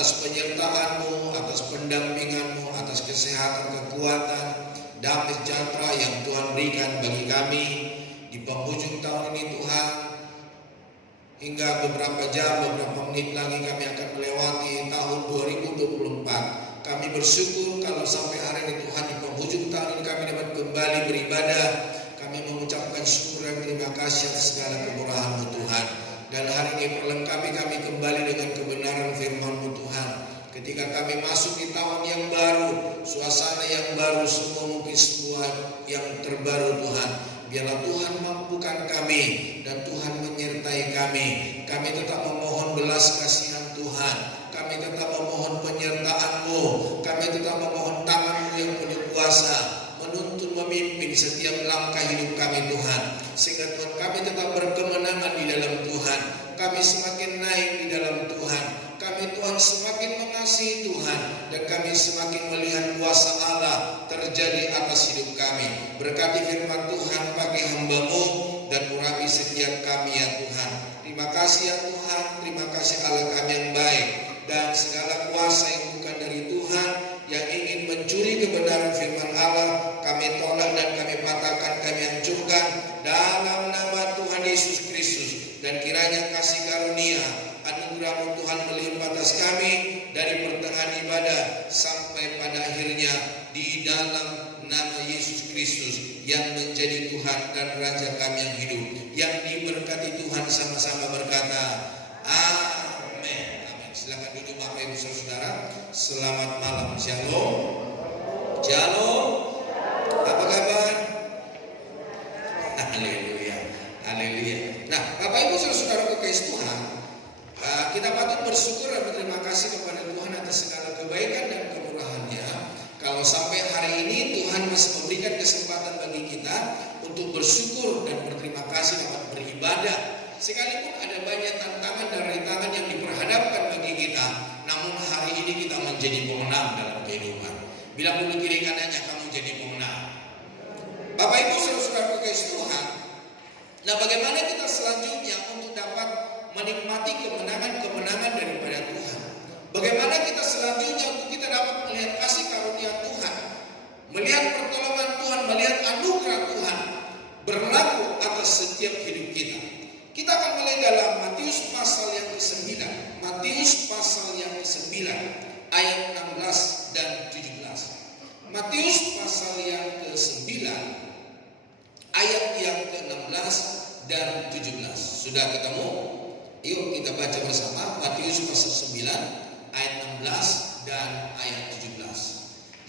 atas penyertaan-Mu, atas pendampingan-Mu, atas kesehatan, kekuatan, damai sejahtera yang Tuhan berikan bagi kami di penghujung tahun ini Tuhan. Hingga beberapa jam, beberapa menit lagi kami akan melewati tahun 2024. Kami bersyukur kalau sampai hari ini Tuhan, di penghujung tahun ini kami dapat kembali beribadah. Kami mengucapkan syukur dan terima kasih atas segala kemurahan-Mu Tuhan. Dan hari ini perlengkapi kami kembali dengan kebenaran firman-Mu Tuhan. Ketika kami masuk di tahun yang baru, suasana yang baru, semua mungkin semua yang terbaru Tuhan. Biarlah Tuhan mampukan kami dan Tuhan menyertai kami. Kami tetap memohon belas kasihan Tuhan. Kami tetap memohon penyertaan-Mu. Kami tetap memohon tangan-Mu yang penuh kuasa, menuntun, memimpin setiap langkah hidup kami Tuhan. Sehingga Tuhan kami tetap berkemenangan di dalam Tuhan. Kami semakin naik di dalam Tuhan. Kami Tuhan semakin mengasihi Tuhan. Dan kami semakin melihat kuasa Allah terjadi atas hidup kami. Berkati firman Tuhan pakai hamba-Mu dan urapi setiap kami ya Tuhan. Terima kasih ya Tuhan. Terima kasih Allah kami yang baik. Dan segala kuasa yang bukan dari Tuhan, yang ingin mencuri kebenaran firman Allah, kami tolak dan kami patahkan, kami hancurkan dalam nama Tuhan Yesus Kristus. Dan kiranya kasih karunia anugerah-Mu Tuhan melimpah atas kami dari pertengahan ibadah sampai pada akhirnya, di dalam nama Yesus Kristus yang menjadi Tuhan dan Raja kami yang hidup. Yang diberkati Tuhan sama-sama berkata amin. Silakan duduk Bapak Ibu Saudara. Selamat malam. Shalom. Shalom. Apa kabar? Haleluya. Haleluya. Nah, Bapak Ibu Saudara kekasih Tuhan, kita patut bersyukur dan berterima kasih kepada Tuhan atas segala kebaikan dan kemurahan-Nya. Kalau sampai hari ini Tuhan masih memberikan kesempatan bagi kita untuk bersyukur dan berterima kasih dapat beribadah. Sekalipun ada banyak tantangan dan rintangan yang diperhadapkan bagi kita, namun hari ini kita menjadi pemenang dalam kehidupan. Bilang dulu kiri kanannya, kamu jadi pemenang. Bapak Ibu Saudara kekasih Tuhan, nah bagaimana kita selanjutnya untuk dapat menikmati kemenangan-kemenangan daripada Tuhan? Bagaimana kita selanjutnya untuk kita dapat melihat kasih karunia Tuhan, melihat pertolongan Tuhan, melihat anugerah Tuhan berlaku atas setiap hidup kita? Kita akan mulai dalam Matius pasal yang ke-9. Matius pasal yang ke-9 ayat 16 dan 17. Matius pasal yang ke-9 ayat yang ke-16 dan 17. Sudah ketemu? Yuk kita baca bersama Matius pasal 9 ayat 16 dan ayat 17.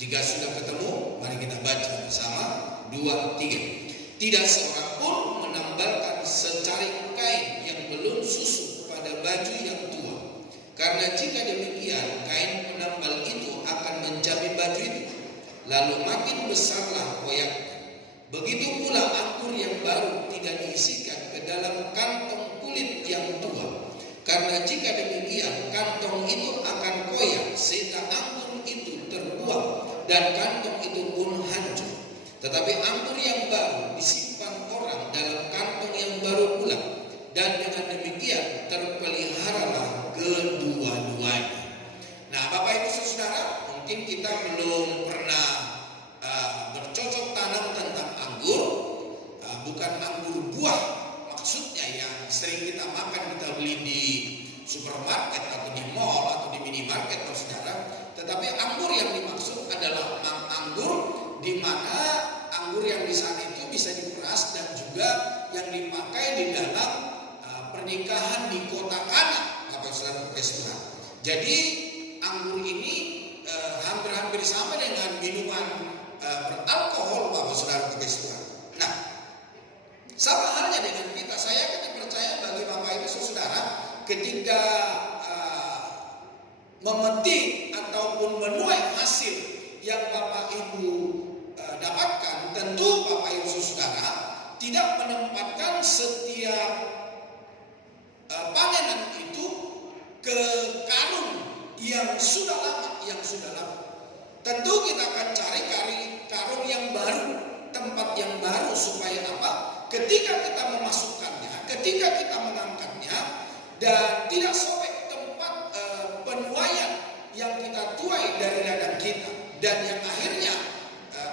Jika sudah ketemu, mari kita baca bersama. 2, 3. Tidak seorang pun menambalkan secarik kain yang belum susuk pada baju yang tua. Karena jika demikian, kain penambal itu akan mencapai baju itu, lalu makin besarlah koyaknya. Begitu pula anggur yang baru tidak diisikan ke dalam kantong kulit yang tua. Karena jika demikian, kantong itu akan koyak sehingga anggur itu terbuang dan kantong itu pun hancur. Tetapi anggur yang baru disimpan orang dalam kantong yang baru pula, dan dengan demikian terpeliharalah kedua-duanya. Nah, Bapak Ibu Saudara, mungkin kita belum pernah bercocok tanam tentang anggur, bukan anggur buah maksudnya yang sering kita makan, kita beli di supermarket atau di mall atau di minimarket, Saudara. Tetapi anggur yang dimaksud adalah anggur di mana anggur yang di sana itu bisa diperas dan juga yang dipakai di dalam pernikahan di kota Kana, Bapak Saudara Tuhan. Jadi anggur ini hampir-hampir sama dengan minuman beralkohol, Bapak Saudara Tuhan. Nah, sama halnya dengan kita. Saya akan percaya bagi Bapak Ibu Saudara, ketika memetik ataupun menuai hasil yang Bapak Ibu dapatkan, tentu Bapak Ibu Saudara tidak menempatkan setiap panenan itu ke karung yang sudah lama, Tentu kita akan cari karung yang baru, tempat yang baru, supaya apa? Ketika kita memasukkannya, ketika kita mengangkatnya, dan tidak sobek tempat penuaian dan yang akhirnya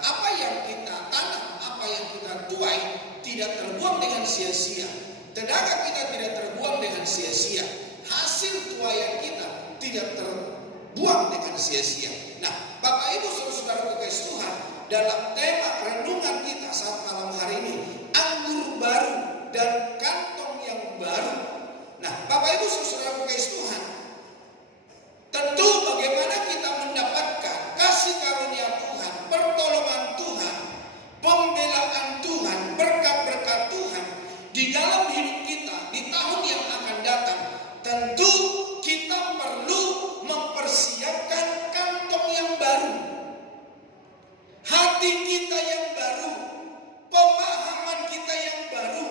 apa yang kita tanam, apa yang kita tuai tidak terbuang dengan sia-sia. Tenaga kita tidak terbuang dengan sia-sia. Hasil tuaian kita tidak terbuang dengan sia-sia. Nah, Bapak Ibu Saudara kekasih Tuhan, dalam tema renungan kita saat malam hari ini, anggur baru dan kantong yang baru. Nah, Bapak Ibu Saudara kekasih Tuhan, tentu bagaimana kita mendapatkan kasih karunia Tuhan, pertolongan Tuhan, pembelaan Tuhan, berkat-berkat Tuhan di dalam hidup kita di tahun yang akan datang. Tentu kita perlu mempersiapkan kantong yang baru, hati kita yang baru, pemahaman kita yang baru,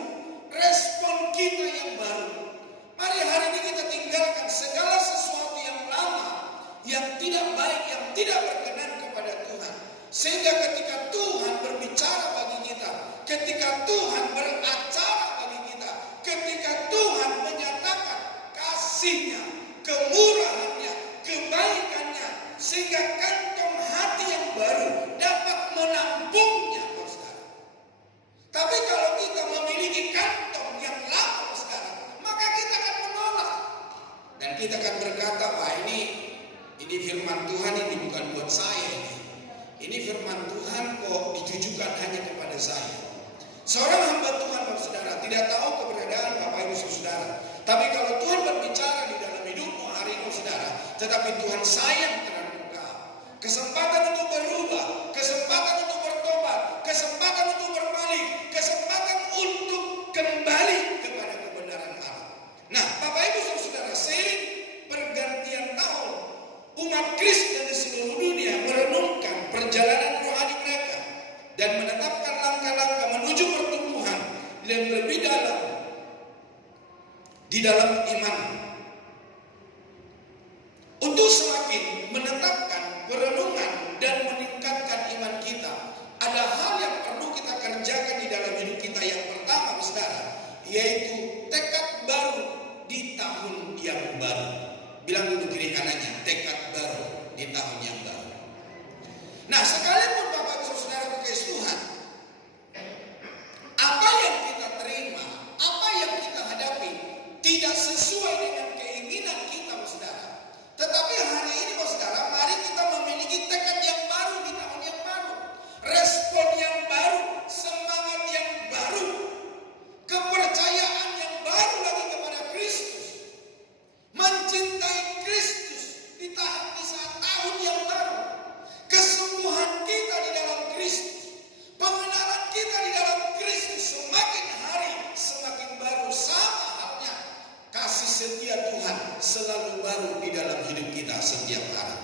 respon kita yang baru. Mari hari ini kita tinggalkan segala sesuatu yang lama, yang tidak baik, yang tidak berkenan kepada Tuhan. Sehingga ketika Tuhan berbicara bagi kita, ketika Tuhan beracara bagi kita, ketika Tuhan menyatakan kasih-Nya, kemurahan-Nya, kebaikan-Nya, sehingga kantong hati yang baru dapat menampungnya, saudara. Tapi kalau kita memiliki kantong yang lama, saudara, maka kita akan menolak. Dan kita akan berkata, wah ini firman Tuhan, ini bukan buat saya ini. Ini firman Tuhan kok ditujukan hanya kepada saya. Seorang hamba Tuhan, saudara, tidak tahu keberadaan Bapak Ibu Saudara. Tapi kalau Tuhan berbicara di dalam hidupmu hari ini, saudara, tetapi Tuhan sayang terhadap engkau. Kesempatan untuk berubah, kesempatan untuk bertobat, kesempatan untuk berbalik, kesempatan untuk kembali kepada kebenaran Allah. Nah, Bapak Ibu Saudara, seiring pergantian tahun, umat Kristen di seluruh dunia merenungkan perjalanan rohani mereka dan menetapkan langkah-langkah menuju pertumbuhan yang lebih dalam di dalam iman. Untuk semakin menetapkan perenungan dan meningkatkan iman kita, ada hal yang perlu kita kerjakan di dalam hidup kita. Yang pertama, saudara, yaitu tekad baru di tahun yang baru. Bilang dulu kiri kanannya, tekad baru di tahun yang baru. Nah, sekalipun Bapak Ibu Saudara kekasih Tuhan, apa yang kita terima, apa yang kita hadapi tidak sesuai dengan keinginan kita, saudara. Tetapi hari ini, saudara, mari kita memiliki tekad yang baru di tahun yang baru, respon yang baru, semangat yang baru, kepercayaan yang baru lagi kepada Kristus, mencintai Kristus di saat tahun yang baru, kesembuhan kita di dalam Kristus, pengenalan kita di dalam Kristus semakin hari semakin baru. Sama halnya kasih setia Tuhan selalu baru di dalam hidup kita setiap hari.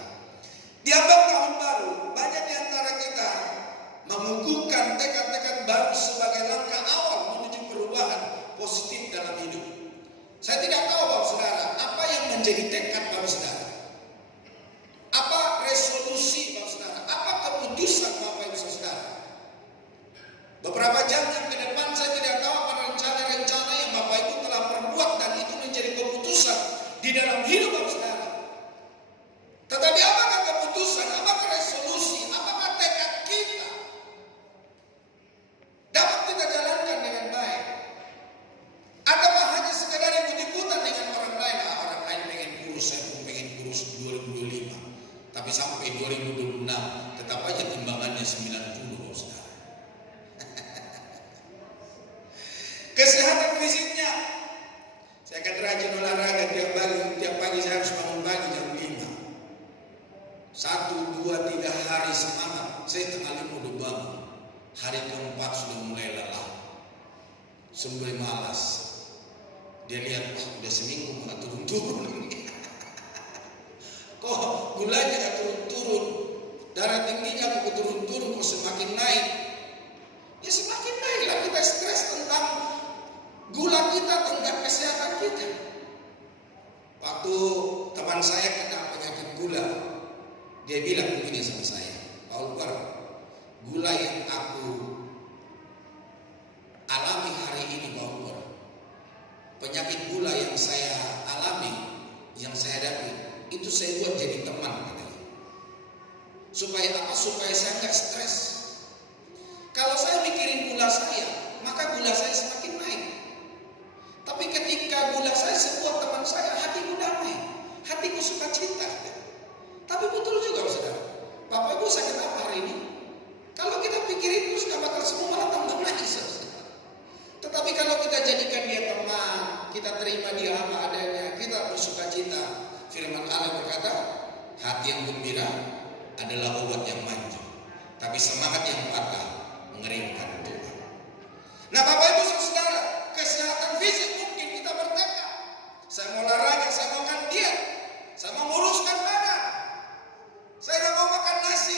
Di abad tahun baru, banyak di antara kita mengukuhkan tekad-tekad baru sebagai langkah awal menuju perubahan positif dalam hidup. Saya tidak tahu, Bapak Saudara, apa yang menjadi tekad Bapak Saudara? Apa resolusi Bapak Saudara? Apa keputusan Bapak Ibu Saudara? Beberapa jam yang ke depan saya tidak tahu apa rencana-rencana yang Bapak Ibu telah perbuat dan itu menjadi keputusan di dalam hidup Bapak Saudara. Tetapi apakah keputusan, apakah resolusi, apakah tekad kita dapat kita jalankan dengan baik? Ataukah hanya sekedar ikut-ikutan dengan orang lain? Orang lain pengen kurus, saya pun pengen kurus 2025. Tapi sampai 2026 tetap aja timbangannya 90, saudara. Kesehatan fisiknya, saya akan rajin olahraga tiap pagi saya harus bangun pagi jam 5. 1, 2, 3 hari semangat, saya tengah 5 udah bangun. Hari keempat sudah mulai lelah, mulai malas. Dia lihat, wah udah seminggu gak turun-turun. Kok gulanya gak turun-turun, darah tingginya kok turun-turun, kok semakin naik. Ya semakin naiklah kita stres tentang gula kita, tentang kesehatan kita. Waktu teman saya kena penyakit gula, dia bilang begini sama saya, Pak Ulbar, gula yang aku alami hari ini, Pak Ulbar, penyakit gula yang saya alami, yang saya hadapi, itu saya buat jadi teman katanya. Supaya apa? Supaya saya nggak stres. Kalau saya mikirin gula saya, maka gula saya semakin naik. Tapi ketika gula saya sebuah teman saya, hatiku damai, hatiku sukacita. Tapi betul juga saudara, Bapak Ibu sakit apa hari ini? Kalau kita pikirin terus gak bakal semua malah tambah nangis. Tetapi kalau kita jadikan dia teman, kita terima dia apa adanya, kita bersukacita. Firman Allah berkata, hati yang gembira adalah obat yang manja, tapi semangat yang patah mengeringkan Tuhan. Nah Bapak Ibu saudara, kesehatan fisik mungkin kita bertekad, saya mau olahraga, saya mau makan diet, saya mau nguruskan badan, saya gak mau makan nasi,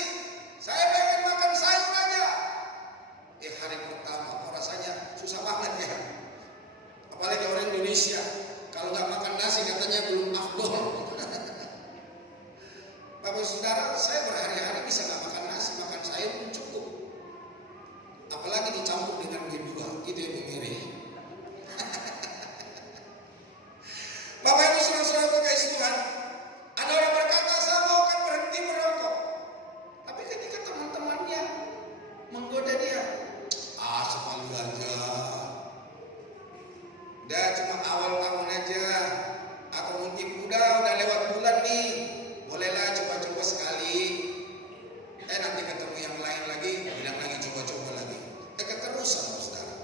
saya pengen makan sayur aja. Hari pertama kok rasanya susah banget ya. Apalagi orang Indonesia, kalau gak makan nasi katanya belum afdol. Bapak saudara, saya berhari-hari bisa gak makan nasi, makan sayur pun cukup. Apalagi dicampur dengan G2, gitu ya Bung Iri. Bapak Ibu saudara-saudara kekasih Tuhan, ada orang berkata saya mau akan berhenti merokok. Tapi ketika teman-temannya menggoda dia, sekali aja, udah cuma awal tahun aja, atau mungkin udah lewat bulan nih, bolehlah coba-coba sekali. Nanti ketemu yang lain lagi, bilang lagi coba-coba lagi. Keterusan saudara.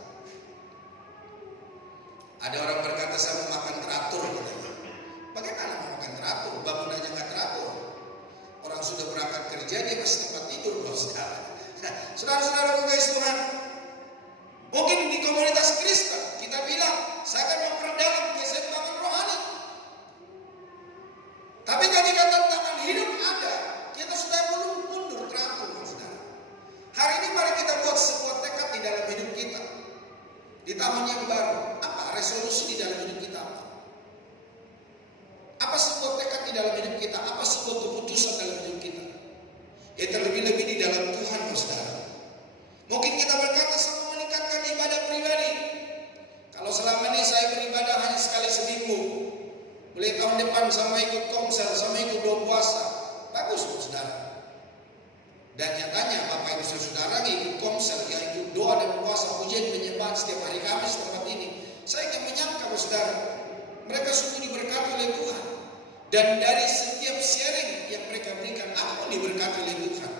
Ada orang berkata saya mau makan teratur katanya. Bagaimana mau makan teratur? Bangun aja nggak teratur. Orang sudah berangkat kerja dia masih tempat tidur saudara. Nah, saudara-saudara kekasih Tuhan, mungkin di komunitas Kristen kita bilang saya akan memperdalam keseimbangan rohani. Tapi ketika tantangan hidup ada, kita sudah belum mundur teratur saudara. Hari ini mari kita buat sebuah tekad di dalam hidup kita. Di tahun yang baru, apa resolusi di dalam hidup kita? Apa sebuah tekad di dalam hidup kita? Apa sebuah keputusan dalam hidup kita? Ya terlebih-lebih di dalam Tuhan saudara. Mungkin kita berkata sama meningkatkan ibadah pribadi. Kalau selama ini saya beribadah hanya sekali seminggu, mulai tahun depan sama ikut komsel, sama ikut doa puasa. Bagus saudara. Dan nyatanya Bapak Ibu saudara ikut komsel, yang ikut doa dan puasa, pujian penyembahan setiap hari Kamis tempat ini. Saya ingin menyangka saudara, mereka sungguh diberkati oleh Tuhan. Dan dari setiap sharing yang mereka berikan, aku pun diberkati oleh Tuhan.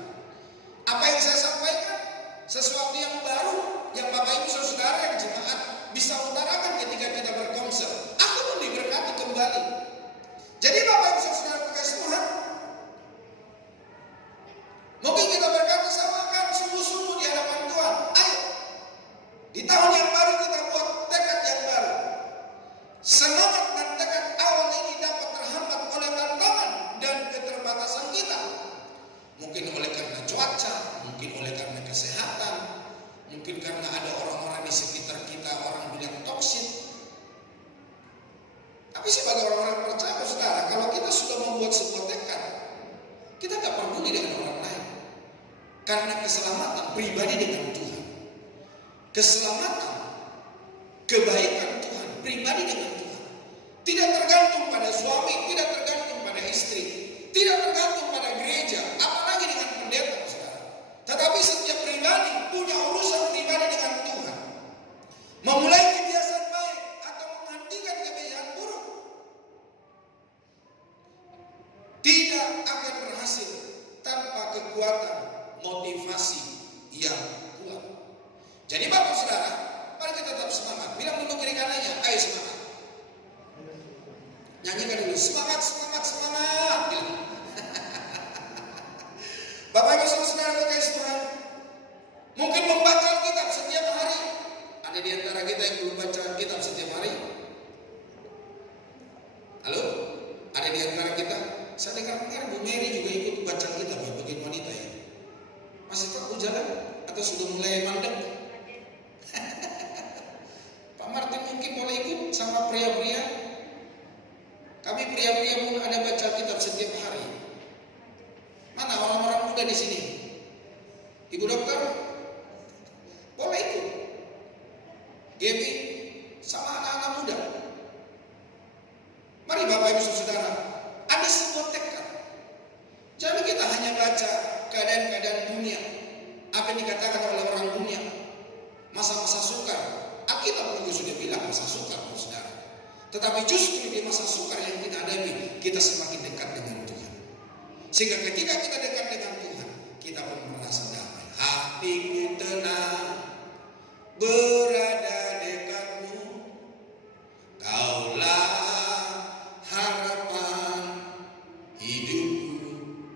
Apa yang saya sampaikan, sesuatu yang baru, yang Bapak Ibu saudara yang jemaat bisa utarakan ketika kita berkomsel. Aku pun diberkati kembali. Jadi Bapak Ibu saudara kekasih Tuhan, mungkin kita berkata sama kan sungguh-sungguh di hadapan Tuhan. Ayo, di tahun yang baru kita buat tekad yang baru. Semangat dan tekad awal ini dapat terhambat oleh tantangan dan keterbatasan kita. Mungkin oleh karena cuaca, mungkin oleh karena kesehatan, mungkin karena ada orang-orang di sekitar kita, orang bilang toksin. Tapi sebagai orang-orang percaya saudara, kalau kita sudah membuat sebuah tekad, kita gak peduli dengan orang lain. Karena keselamatan pribadi dengan Tuhan, keselamatan, kebaikan Tuhan pribadi dengan Tuhan, tidak tergantung pada suami, tidak tergantung pada istri, tidak tergantung pada gereja, apalagi dengan pendeta saudara. Tetapi setiap pribadi punya urusan pribadi dengan Tuhan. Memulai kebiasaan baik atau menghentikan kebiasaan buruk tidak akan berhasil tanpa kekuatan motivasi yang kuat. Jadi Bapak saudara, mari kita tetap semangat. Bilang dulu kiri kanannya, ayo semangat. Nyanyikan dulu, semangat, semangat, semangat. Bilang. Bapak Ibu saudara kekasih Tuhan, mungkin membaca Alkitab setiap hari. Ada di antara kita yang belum baca Alkitab setiap hari? Halo? Ada di antara kita? Saya dengar Bu Mary juga ikut baca Alkitab ya, bagian wanita ya. Masih takut jalan? Atau sudah mulai mandek? Pak Martin mungkin boleh ikut sama pria-pria. Kami pria-pria pun ada baca Alkitab setiap hari. Mana orang-orang muda di sini? Ibu dokter? Boleh ikut. Gaby sama anak-anak muda. Mari Bapak Ibu saudara, ada sebuah tekad. Jangan kita hanya baca keadaan-keadaan dunia, apa yang dikatakan oleh orang dunia, masa-masa sukar. Alkitab juga sudah bilang masa sukar, saudara. Tetapi justru di masa sukar yang kita hadapi, kita semakin dekat dengan Tuhan. Sehingga ketika kita dekat dengan Tuhan, kita pun merasa damai. Hatiku tenang berada dekatmu, Kaulah harapan hidupku.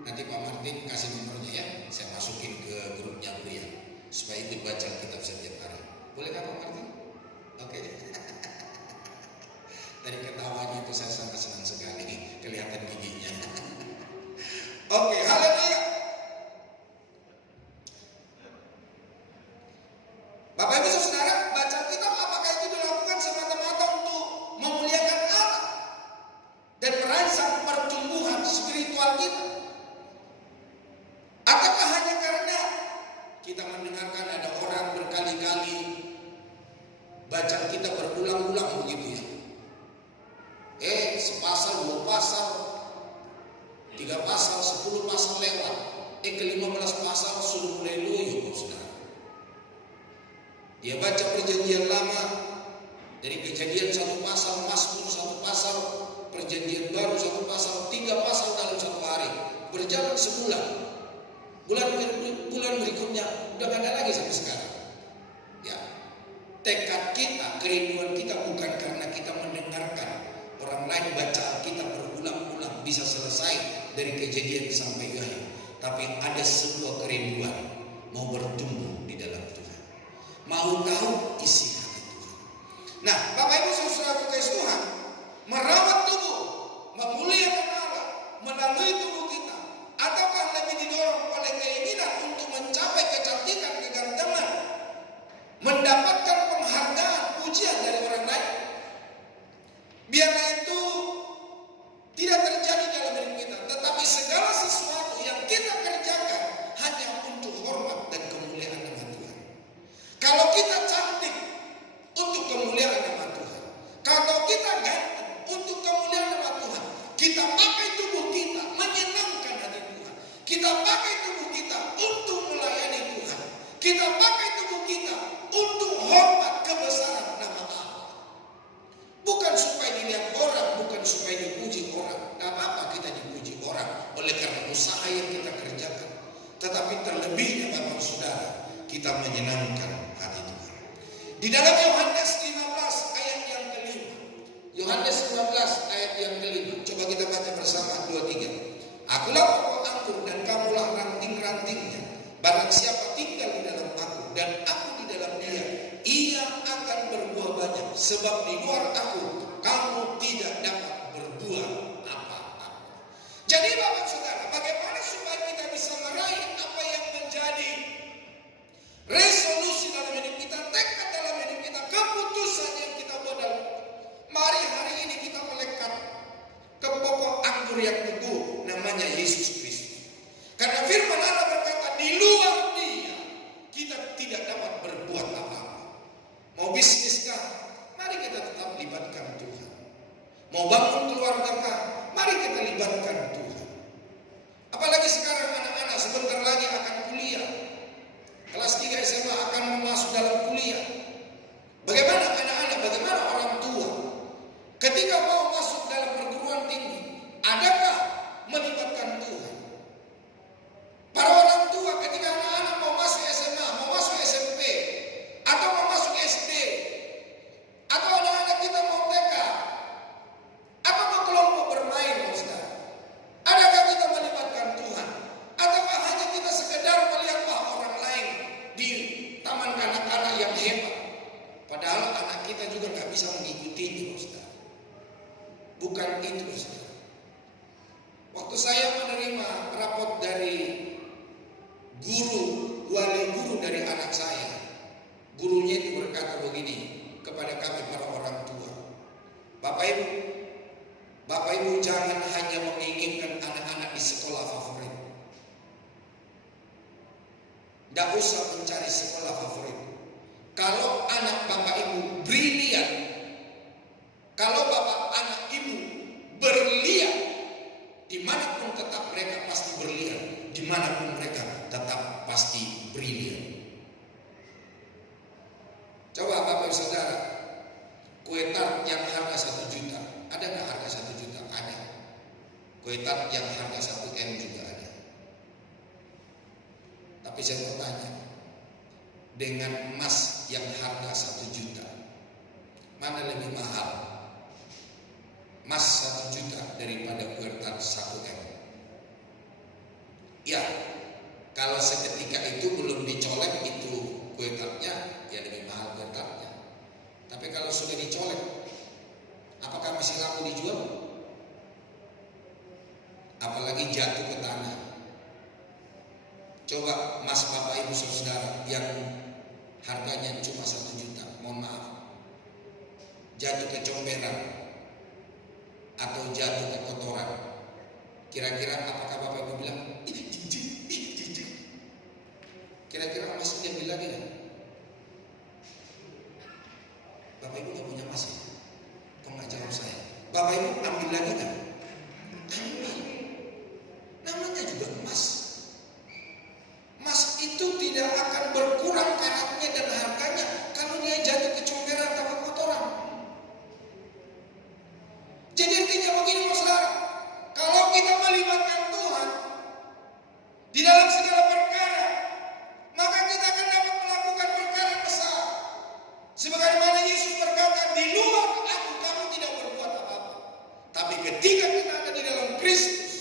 Nanti Pak Martin kasih nomornya ya, saya masukin ke grupnya pria supaya ikut baca kitab setiap hari. Boleh kan Pak Martin? Oke. Dari ketawanya itu saya sangat senang sekali, kelihatan giginya. Oke, haleluya. Bapak Ibu Saudara, baca kitab apakah itu dilakukan semata-mata untuk memuliakan Allah dan merangsang pertumbuhan spiritual kita? Ataukah hanya karena kita mendengarkan ada orang berkali-kali baca kitab berulang-ulang begitu ya? Sepasal, 2 pasal, 3 pasal, 10 pasal lewat. Ke-15 pasal sudah mulai loyo, saudara. Dia baca perjanjian lama, dari Kejadian 1 pasal, Mazmur 1 pasal, perjanjian baru 1 pasal, 3 pasal dalam 1 hari. Berjalan sebulan. Bulan berikutnya udah gak ada lagi sampai sekarang. Ya, tekad kita, kerinduan kita bukan karena kita mendengarkan orang lain baca kita berulang-ulang bisa selesai dari Kejadian sampai Wahyu, tapi ada sebuah kerinduan mau bertumbuh di dalam Tuhan, mau tahu isi hati Tuhan. Nah, Bapak Ibu Saudara kasih Tuhan, merawat tubuh, memuliakan Allah melalui tubuh kita, ataukah lebih didorong oleh keinginan untuk mencapai kecantikan, kegantengan, mendapatkan penghargaan, pujian dari orang lain? Biarlah itu tidak terjadi dalam hidup kita, tetapi segala sesuatu yang kita kerjakan hanya untuk hormat dan kemuliaan nama Tuhan. Kalau kita cantik, untuk kemuliaan nama Tuhan. Kalau kita ganteng, untuk kemuliaan nama Tuhan. Kita pakai tubuh kita menyenangkan hati Tuhan. Kita pakai tubuh kita untuk melayani Tuhan. Kita pakai tubuh kita untuk hormat kebesaran nama Allah. Bukan supaya dilihat orang, bukan supaya dipuji orang. Tidak apa-apa kita dipuji orang oleh karena usaha yang kita kerjakan. Tetapi terlebihnya Bapak Saudara, kita menyenangkan hati Tuhan. Di dalam Yohanes 15 ayat yang kelima. Yohanes 15 ayat yang kelima. Coba kita baca bersama 2-3. Akulah pokok anggur dan kamulah ranting-rantingnya. Barang siapa tinggal di dalam aku dan aku di dalam dia, ia akan berbuah banyak. Sebab di luar aku, kamu tidak dapat berbuah apa-apa. Jadi Bapak Saudara, bagaimana supaya kita bisa meraih apa yang menjadi resolusi dalam hidup kita, tekad dalam hidup kita, keputusan yang kita buat dalam hidup. Mari hari ini kita melekat ke pokok anggur yang teguh, namanya Yesus Kristus. Karena firman Allah berkata, di luar dia kita tidak dapat berbuat apa-apa. Mau bisnis kah? Mari kita tetap libatkan Tuhan. Mau bangun keluarga kah? Mari kita libatkan Tuhan. Apalagi sekarang anak-anak sebentar lagi akan kuliah. Kelas 3 SMA akan masuk dalam kuliah. Bagaimana anak-anak, bagaimana orang tua ketika mau masuk dalam perguruan tinggi, adakah melibatkan Tuhan? Para orang tua ketika anak-anak mau masuk SMA, mau masuk SMP, atau mau masuk SD, atau anak-anak kita mau TK, atau mau kelompok bermain, saudara, adakah kita melibatkan Tuhan? Ataukah hanya kita sekedar melihatlah orang lain di taman kanak-kanak yang hebat, padahal anak kita juga nggak bisa mengikutinya, saudara. Bukan itu, saudara. Waktu saya menerima rapot dari wali guru dari anak saya, gurunya itu berkata begini kepada kami para orang tua, Bapak Ibu jangan hanya menginginkan anak-anak di sekolah favorit. Tidak usah mencari sekolah favorit. Kalau anak Bapak Ibu brilian, kalau anak Ibu berlian, dimanapun tetap mereka pasti berlian, dimanapun mereka tetap pasti brilian. Coba Bapak Ibu Saudara, kue tart yang harga 1 juta, ada nggak harga 1 juta? Ada. Kue tart yang harga 1 M juga ada. Tapi saya mau tanya, dengan emas yang harga 1 juta, mana lebih mahal? Emas 1 juta daripada kue tart 1 M. Ya, kalau seketika itu belum dicolek itu kue tartnya, ya lebih mahal kue tartnya. Tapi kalau sudah dicolek, apakah masih laku dijual? Apalagi jatuh ke tanah. Coba emas Bapak Ibu Saudara yang harganya cuma 1 juta, mohon maaf, jatuh ke comberan atau jatuh ke kotoran, kira-kira apakah Bapak Ibu bilang, ih jijik. Kira-kira emas diambil lagi kan? Bapak Ibu gak punya emas ya? Kok gak jawab saya? Bapak Ibu ambil lagi kan? Ambil. Namanya juga emas. Emas itu tidak akan berkurang karatnya dan harganya kalau dia jatuh ke comberan atau ke kotoran. Jadi artinya begini Saudara, kalau kita melibatkan Tuhan di dalam segala perkara, maka kita akan dapat melakukan perkara besar. Sebagaimana Yesus berkata, di luar aku kamu tidak berbuat apa-apa. Tapi ketika kita ada di dalam Kristus,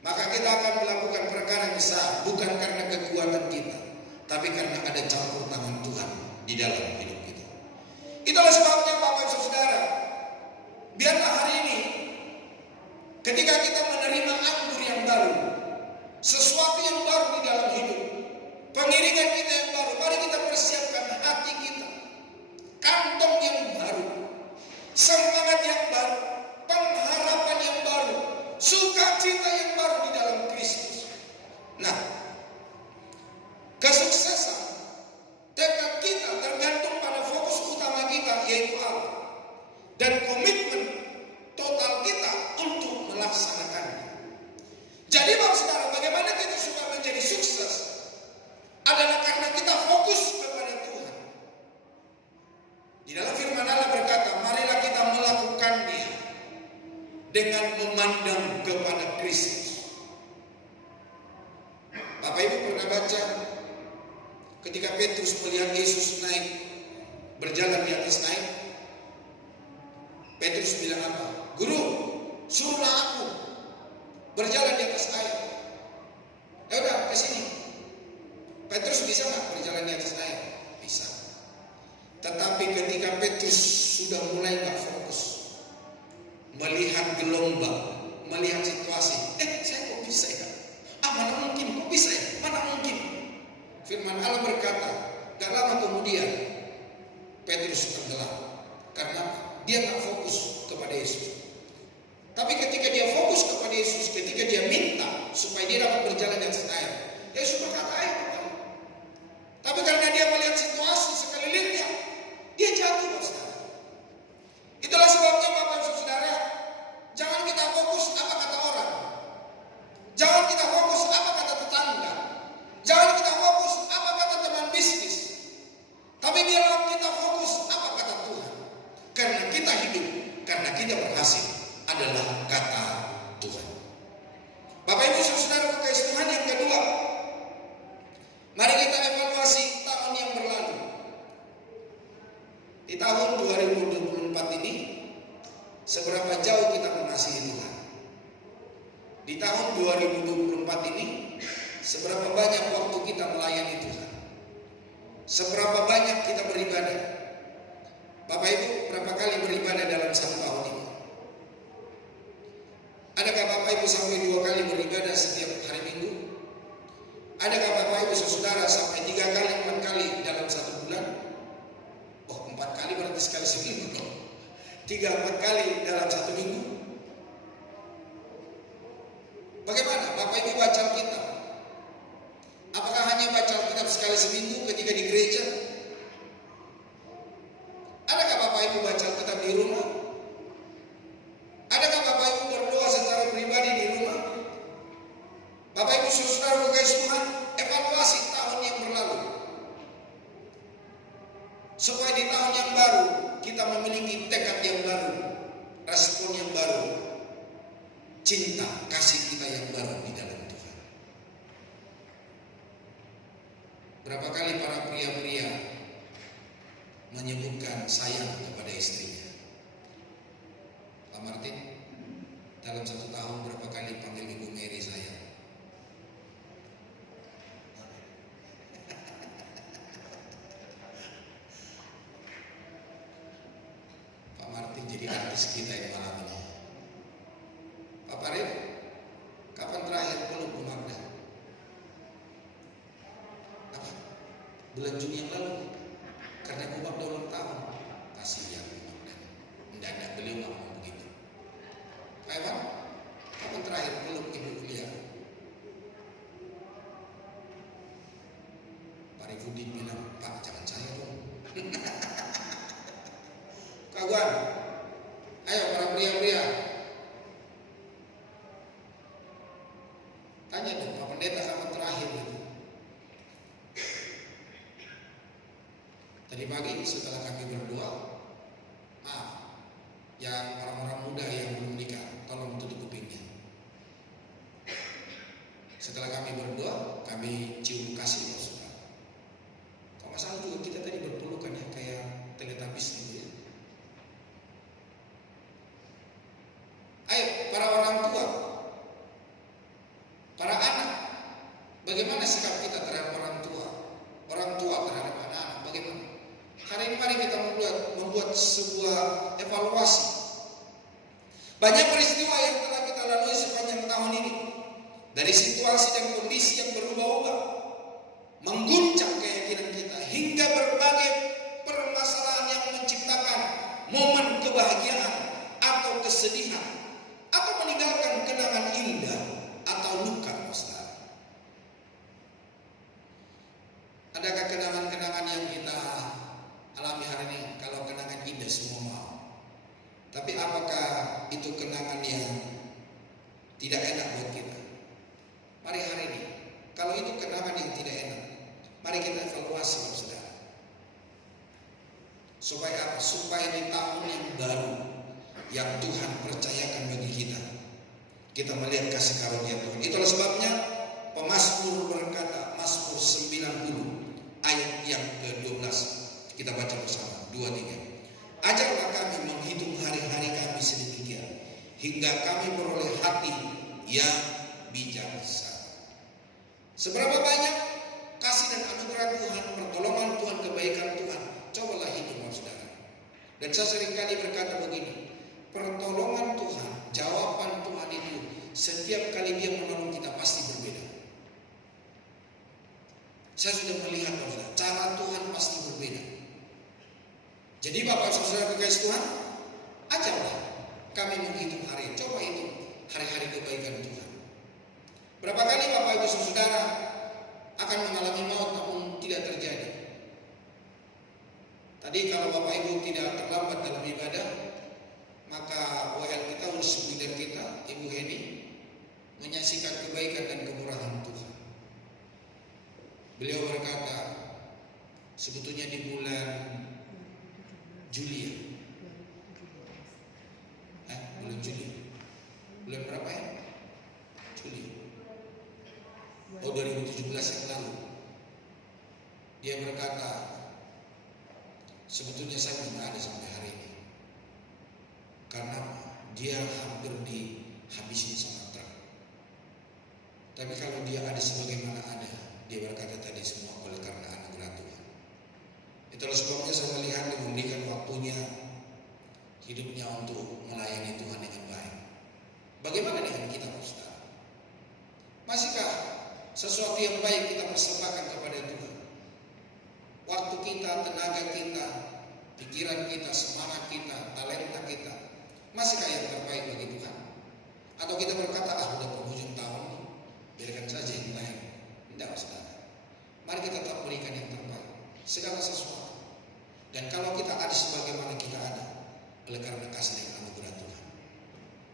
maka kita akan melakukan perkara besar. Bukan karena kekuatan kita, tapi karena ada campur tangan Tuhan di dalam hidup kita. Itulah sebabnya Bapak Ibu Saudara, biarlah hari ini ketika kita menerima anggur yang baru, sesuatu yang baru di dalam hidup, pengiringan kita yang baru, mari kita persiapkan hati kita, kantong yang baru, semangat yang baru, pengharapan yang baru, sukacita yang baru di dalam Kristus. Nah, kesuksesan tekad kita tergantung pada fokus utama kita, yaitu Allah, dan komitmen total kita untuk melaksanakannya. Jadi Bapak Saudara, bagaimana kita supaya menjadi sukses adalah karena kita fokus kepada Tuhan. Di dalam firman Allah berkata, marilah kita melakukannya dengan memandang kepada Kristus. Bapak Ibu pernah baca ketika Petrus melihat Yesus naik, berjalan di atas air, Petrus bilang apa? Guru, suruhlah aku berjalan di atas air. Ya udah, ke sini. Petrus bisa nggak berjalan di atas air? Bisa. Tetapi ketika Petrus sudah mulai nggak fokus, melihat gelombang, melihat situasi, saya kok bisa ya? Mana mungkin? Kok bisa ya? Mana mungkin? Firman Allah berkata, gak lama kemudian Petrus tenggelam. Karena dia nggak fokus kepada Yesus. Tapi ketika dia fokus kepada Yesus, ketika dia minta supaya dia dapat berjalan di atas air, Yesus berkata, ayo kembali. Tapi karena dia melihat situasi sekelilingnya, dia jatuh. Itulah sebabnya Bapak Ibu Saudara, jangan kita fokus apa kata orang, jangan kita fokus apa kata tetangga, jangan kita fokus apa kata teman bisnis, tapi biarlah kita fokus apa kata Tuhan. Karena kita hidup, karena kita berhasil adalah kata Tuhan. Bapak Ibu Saudara kekasih Tuhan, yang kedua, mari kita evaluasi tahun yang berlalu. Di tahun 2024 ini, seberapa jauh kita mengasihi Tuhan? Di tahun 2024 ini, seberapa banyak waktu kita melayani Tuhan? Seberapa banyak kita beribadah? Bapak Ibu, berapa kali beribadah dalam satu tahun ini? Adakah Bapak Ibu sampai 2 kali beribadah setiap hari Minggu? Adakah Bapak Ibu Saudara sampai 3 kali, 4 kali dalam satu bulan? Oh, 4 kali berarti sekali seminggu dong. 3-4 kali dalam satu minggu. Bagaimana Bapak Ibu baca Alkitab? Apakah hanya baca Alkitab sekali seminggu ketika di gereja? Adakah Bapak Ibu baca Alkitab di rumah? Adakah Bapak Ibu berdoa secara pribadi di rumah? Bapak Ibu Saudara kekasih Tuhan, cinta kasih kita yang baru di dalam Tuhan. Berapa kali para pria-pria menyebutkan sayang kepada istrinya? Pak Martin, dalam 1 tahun berapa kali panggil Ibu Mary sayang? Pak Martin jadi artis kita yang malam ini. Pak Farid, kapan terakhir peluk Bu Magda? Apa? Bulan Juni yang lalu. Karena Bu Magda ulang tahun. Kasihan Bu Magda. Mendadak beliau nggak mau begitu. Pak Evan, kapan terakhir peluk Ibu Kuliah? Pak Rifudin bilang, Pak jangan saya dong. Kawan, ayo para pria-pria, tanya dong Pak Pendeta kapan terakhir gitu. Tadi pagi setelah kami berdoa, maaf, yang orang-orang muda yang belum nikah, tolong tutup kupingnya. Setelah kami berdoa, kami cium kasih Pak Saudara. Kalau nggak salah juga kita tadi berpelukan ya, kayak teletabis gitu ya. Ayo para orang tua, para anak, bagaimana sikap kita terhadap orang tua terhadap anak-anak, bagaimana? Hari ini mari kita membuat sebuah evaluasi. Banyak peristiwa yang telah kita lalui sepanjang tahun ini, dari situasi dan kondisi yang berubah-ubah, mengguncang keyakinan kita, hingga berbagai permasalahan yang menciptakan momen kebahagiaan atau kesedihan, atau meninggalkan kenangan indah atau luka, saudara. Adakah kenangan-kenangan yang kita alami hari ini? Kalau kenangan indah semua mau, tapi apakah itu kenangan yang tidak enak buat kita? Mari hari ini, kalau itu kenangan yang tidak enak, mari kita evaluasi, saudara. Supaya apa? Supaya di tahun yang baru yang Tuhan percayakan bagi kita melihat kasih karunia Tuhan. Itulah sebabnya pemazmur berkata, Mazmur 90 ayat yang ke-12. Kita baca bersama, 2-3. Ajarlah kami menghitung hari-hari kami sedemikian, hingga kami beroleh hati yang bijaksana. Seberapa banyak kasih dan anugerah Tuhan, pertolongan Tuhan, kebaikan Tuhan, cobalah hitung, saudara. Dan saya seringkali berkata begini, pertolongan Tuhan, jawaban Tuhan itu setiap kali Dia menolong kita pasti berbeda. Saya sudah melihat, saudara, cara Tuhan pasti berbeda. Jadi Bapak Saudara kekasih Tuhan, ajarlah kami menghitung hari. Coba hitung hari-hari kebaikan Tuhan. Berapa kali Bapak Ibu Saudara akan mengalami maut namun tidak terjadi? Tadi kalau Bapak Ibu tidak terlambat dalam ibadah, maka WL kita, urus leader kita, Ibu Heni, menyaksikan kebaikan dan kemurahan Tuhan. Beliau berkata, sebetulnya di bulan Juli, bulan Juli, bulan berapa ya? Juli. 2017 yang lalu, dia berkata, sebetulnya saya belum ada sampai hari ini. Karena dia hampir dihabisin sama truk. Tapi kalau dia ada sebagaimana ada, dia berkata tadi semua oleh karena anugerah Tuhan. Itulah sebabnya saya melihat dia memberikan waktunya, hidupnya untuk melayani Tuhan dengan baik. Bagaimana dengan kita, saudara? Masihkah sesuatu yang baik kita persembahkan kepada Tuhan? Waktu kita, tenaga kita, pikiran kita, semangat kita, talenta kita, masihkah yang terbaik bagi Tuhan? Atau kita berkata, udah penghujung tahun nih, biarkan saja yang lain. Tidak, saudara. Mari kita tetap berikan yang terbaik, segala sesuatu. Dan kalau kita ada sebagaimana kita ada, oleh karena kasih dan anugerah Tuhan,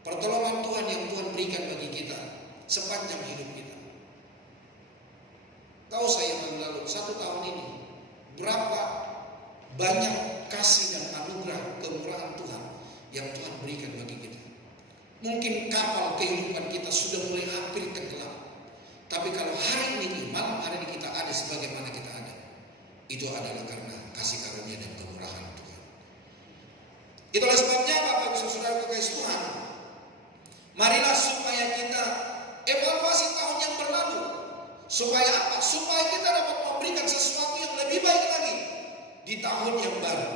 pertolongan Tuhan yang Tuhan berikan bagi kita sepanjang hidup kita. Tahu saya lalu 1 tahun ini, berapa banyak kasih dan anugerah kemurahan Tuhan yang Tuhan berikan bagi kita. Mungkin kapal kehidupan kita sudah mulai hampir tenggelam. Tapi kalau hari ini, malam hari ini kita ada sebagaimana kita ada, itu adalah karena kasih karunia dan kemurahan Tuhan. Itulah sebabnya Bapak Ibu Saudara kekasih Tuhan, marilah supaya kita evaluasi tahun yang berlalu. Supaya apa? Supaya kita dapat memberikan sesuatu yang lebih baik lagi di tahun yang baru.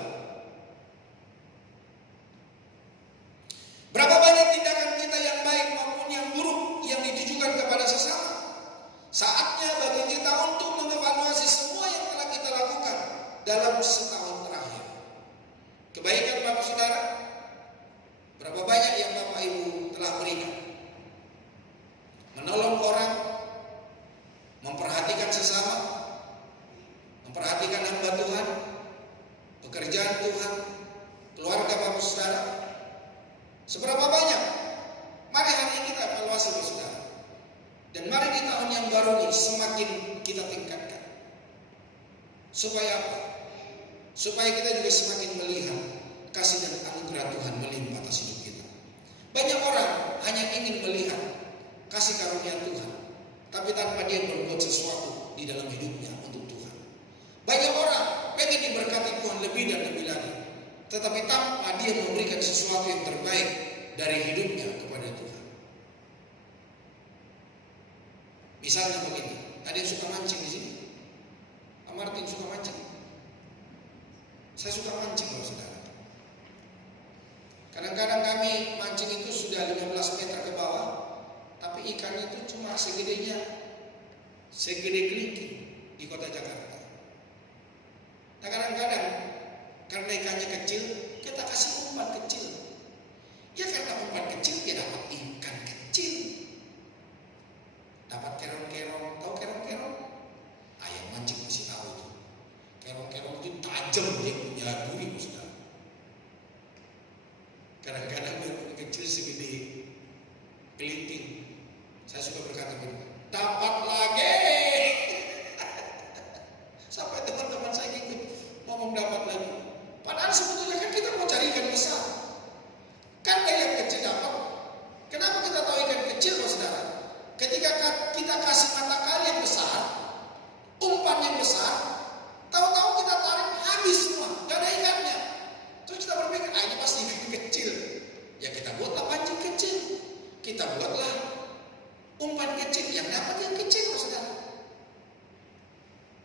Berapa banyak tindakan kita yang baik maupun yang buruk yang ditujukan kepada sesama. Saatnya bagi kita untuk mengevaluasi semua yang telah kita lakukan dalam setahun terakhir. Kebaikan Bapak Saudara, berapa banyak yang Bapak Ibu telah berikan? Menolong orang, memperhatikan sesama, memperhatikan hamba Tuhan, pekerjaan Tuhan, keluarga Bapak Saudara. Seberapa banyak? Mari hari ini kita evaluasi Bapak Saudara. Dan mari di tahun yang baru ini semakin kita tingkatkan. Supaya apa? Supaya kita juga semakin melihat kasih dan anugerah Tuhan melimpah atas hidup kita. Banyak orang hanya ingin melihat kasih karunia Tuhan, tapi tanpa dia berbuat sesuatu di dalam hidupnya untuk Tuhan. Banyak orang pengen diberkati Tuhan lebih dan lebih lagi, tetapi tanpa dia memberikan sesuatu yang terbaik dari hidupnya kepada Tuhan. Misalnya begini, ada yang suka mancing di sini. Pak Martin suka mancing. Saya suka mancing Bapak Saudara. Kadang-kadang kami mancing itu sudah 15 meter ke bawah, tapi ikan itu cuma segede kelingking di kota Jakarta. Nah kadang-kadang karena ikannya kecil, kita kasih umpan kecil. Ya karena umpan kecil, dia dapat ikan kecil. Dapat kerong-kerong, tahu kerong-kerong? Ayam mancing masih tahu itu. Kerong-kerong itu tajam, dia punya duri, Saudara. Kadang-kadang biarpun kecil segede kelingking, saya suka berkata begini, dapat lagi. Sampai teman-teman saya ikut ngomong dapat lagi. Padahal sebetulnya kan kita mau cari ikan besar. Kan yang kecil dapat. Kenapa kita tahu ikan kecil, Saudara? Ketika kita kasih mata kali yang besar, umpan yang besar, tahu-tahu kita tarik habis semua, gak ada ikannya. Terus kita berpikir, ini pasti ikan kecil. Ya kita buatlah pancing kecil, kita buatlah umpan kecil yang dapat yang kecil, Saudara.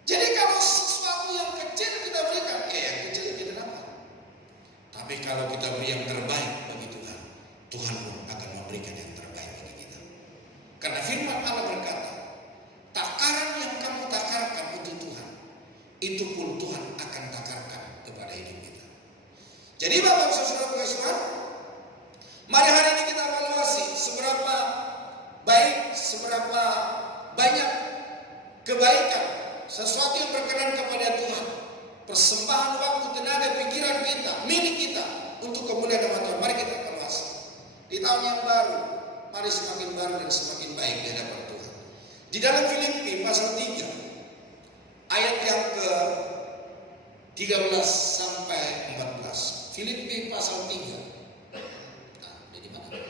Jadi kalau sesuatu yang kecil kita berikan, yang kecil kita dapat. Tapi kalau kita beri yang terbaik bagi Tuhan, Tuhan pun akan memberikan yang terbaik bagi kita. Karena firman Allah berkata, takaran yang kamu takarkan untuk Tuhan, itu pun Tuhan akan takarkan kepada hidup kita. Jadi Bapak Ibu Saudara kekasih Tuhan, mari hari ini kita evaluasi seberapa baik, seberapa banyak kebaikan, sesuatu yang berkenan kepada Tuhan, persembahan waktu, tenaga, pikiran kita, milik kita untuk kemuliaan nama Tuhan. Mari kita evaluasi di tahun yang baru. Mari semakin baru dan semakin baik di hadapan Tuhan. Di dalam Filipi pasal 3 ayat yang ke-13 sampai 14. Filipi pasal 3. Nah, di mana?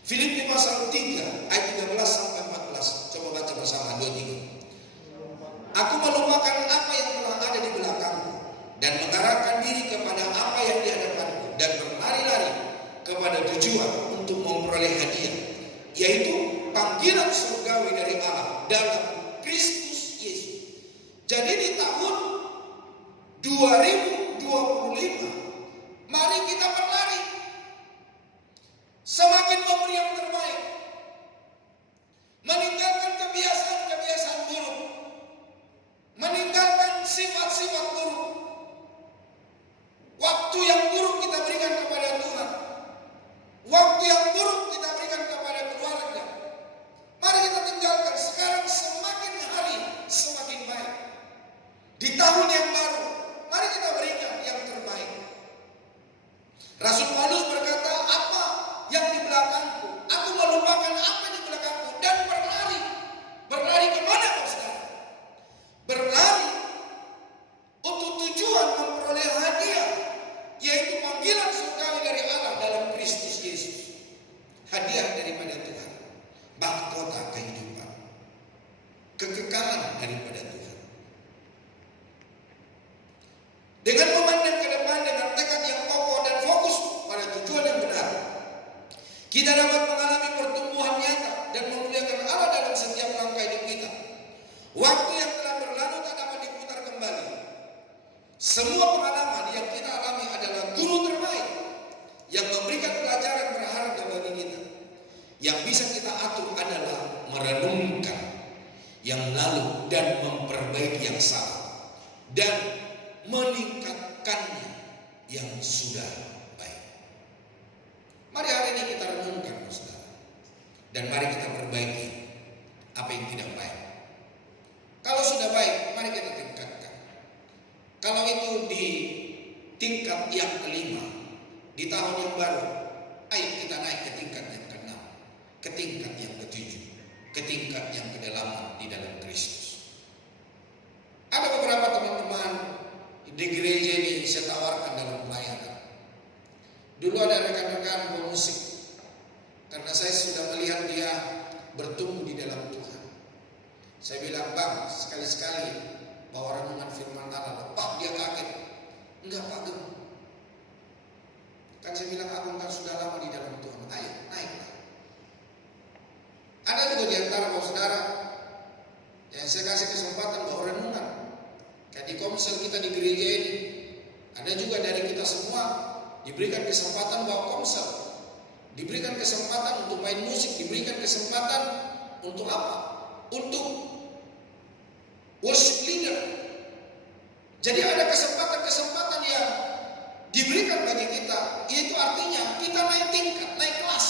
Filipi pasal 3 ayat 13 sampai 14. Coba baca bersama 2, 3. Aku melupakan apa yang telah ada di belakangku dan mengarahkan diri kepada apa yang di hadapanku dan berlari-lari kepada tujuan untuk memperoleh hadiah, yaitu panggilan surgawi dari Allah dalam Kristus Yesus. Jadi di tahun 2025 mari kita berlari semakin memberi yang terbaik, meninggalkan kebiasaan-kebiasaan buruk, meninggalkan sifat-sifat buruk. Waktu yang buruk kita berikan kepada Tuhan, waktu yang buruk kita berikan kepada keluarga. Mari kita tinggalkan. Sekarang semakin hari semakin baik. Di tahun yang baru, mari kita berikan yang terbaik. Rasul Paulus berkata, apa yang di belakangku, aku melupakan apa di belakangku dan berlari. Berlari kemana, Saudara? Berlari untuk tujuan memperoleh hadiah, yaitu panggilan surgawi dari Allah dalam Kristus Yesus. Kita dapat mengalami pertumbuhan nyata dan memuliakan Allah dalam setiap langkah hidup kita. Waktu yang telah berlalu tak dapat diputar kembali. Semua pengalaman yang kita alami adalah guru terbaik yang memberikan pelajaran berharga bagi kita. Yang bisa kita atur adalah merenungkan yang lalu dan memperbaiki yang salah dan meningkatkannya yang sudah baik. Mari hari ini kita renungkan, saudara, dan mari kita perbaiki apa yang tidak baik. Kalau sudah baik, mari kita tingkatkan. Kalau itu di tingkat yang kelima, di tahun yang baru, ayo kita naik ke tingkat yang keenam, ke tingkat yang ketujuh, ke tingkat yang kedelapan di dalam Kristus. Ada beberapa teman-teman di gereja ini saya tawarkan dalam pelayanan. Dulu ada rekan-rekan pemusik, karena saya sudah melihat dia bertumbuh di dalam Tuhan. Saya bilang, Bang, sekali-sekali bawa renungan firman Allah. Pak, dia kaget. Enggak, Pak, Gem. Kan saya bilang, Abang kan sudah lama di dalam Tuhan. Ayo, naiklah. Ada juga di antara saudara yang saya kasih kesempatan bawa renungan. Kayak di komsel kita di gereja ini. Ada juga dari kita semua diberikan kesempatan bawa komsel. Diberikan kesempatan untuk main musik. Diberikan kesempatan untuk apa? Untuk worship leader. Jadi ada kesempatan-kesempatan yang diberikan bagi kita. Itu artinya kita naik tingkat, naik kelas.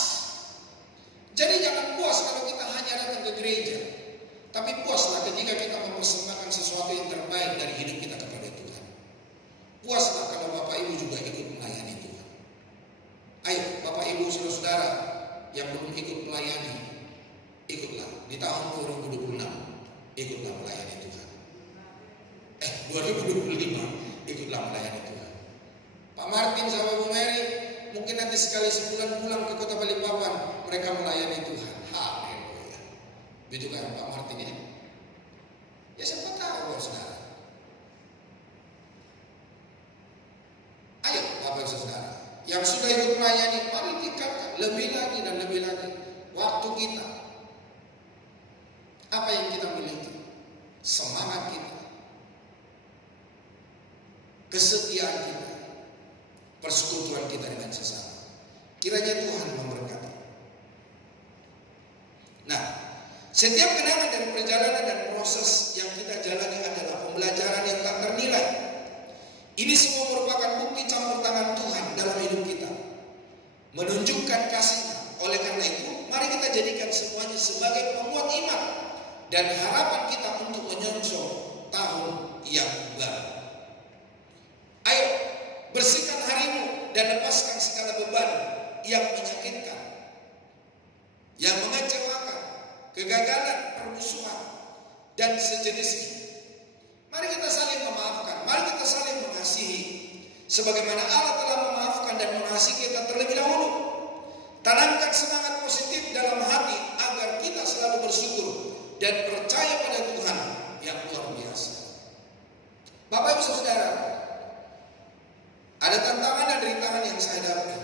Jadi jangan puas kalau kita hanya datang ke gereja, tapi puaslah ketika kita mempersembahkan sesuatu yang terbaik dari hidup kita kepada Tuhan. Puaslah kalau Bapak Ibu juga ikut melayani Tuhan. Ayo Bapak Ibu saudara-saudara yang belum ikut melayani, ikutlah di tahun 2026, ikutlah melayani Tuhan. 2025 ikutlah melayani Tuhan. Pak Martin sama Bu Mary mungkin nanti sekali sebulan pulang ke kota Balikpapan, mereka melayani Tuhan. Haleluya. Begitu kan Pak Martin ya? Ya siapa tahu saudara. Ayo Bapak saudara yang sudah ikut melayani, mari tingkatkan lebih lagi dan lebih lagi waktu kita. Apa yang kita miliki? Semangat kita, kesetiaan kita, persekutuan kita dengan sesama. Kiranya Tuhan memberkati. Nah, setiap kenangan dari perjalanan dan proses yang kita jalani adalah pembelajaran yang tak ternilai. Ini semua merupakan bukti campur tangan Tuhan dalam hidup kita, menunjukkan kasih-Nya. Oleh karena itu, mari kita jadikan semuanya sebagai penguat iman dan harapan kita untuk menyongsong tahun yang baru. Ayo, bersihkan harimu dan lepaskan segala beban yang menyakitkan, yang mengecewakan, kegagalan, permusuhan, dan sejenisnya. Mari kita saling memaafkan, mari kita saling mengasihi, sebagaimana Allah telah memaafkan dan mengasihi kita terlebih dahulu. Tanamkan semangat positif dalam hati agar kita selalu bersyukur dan percaya pada Tuhan yang luar biasa. Bapak Ibu Saudara, ada tantangan dan rintangan yang saya hadapi.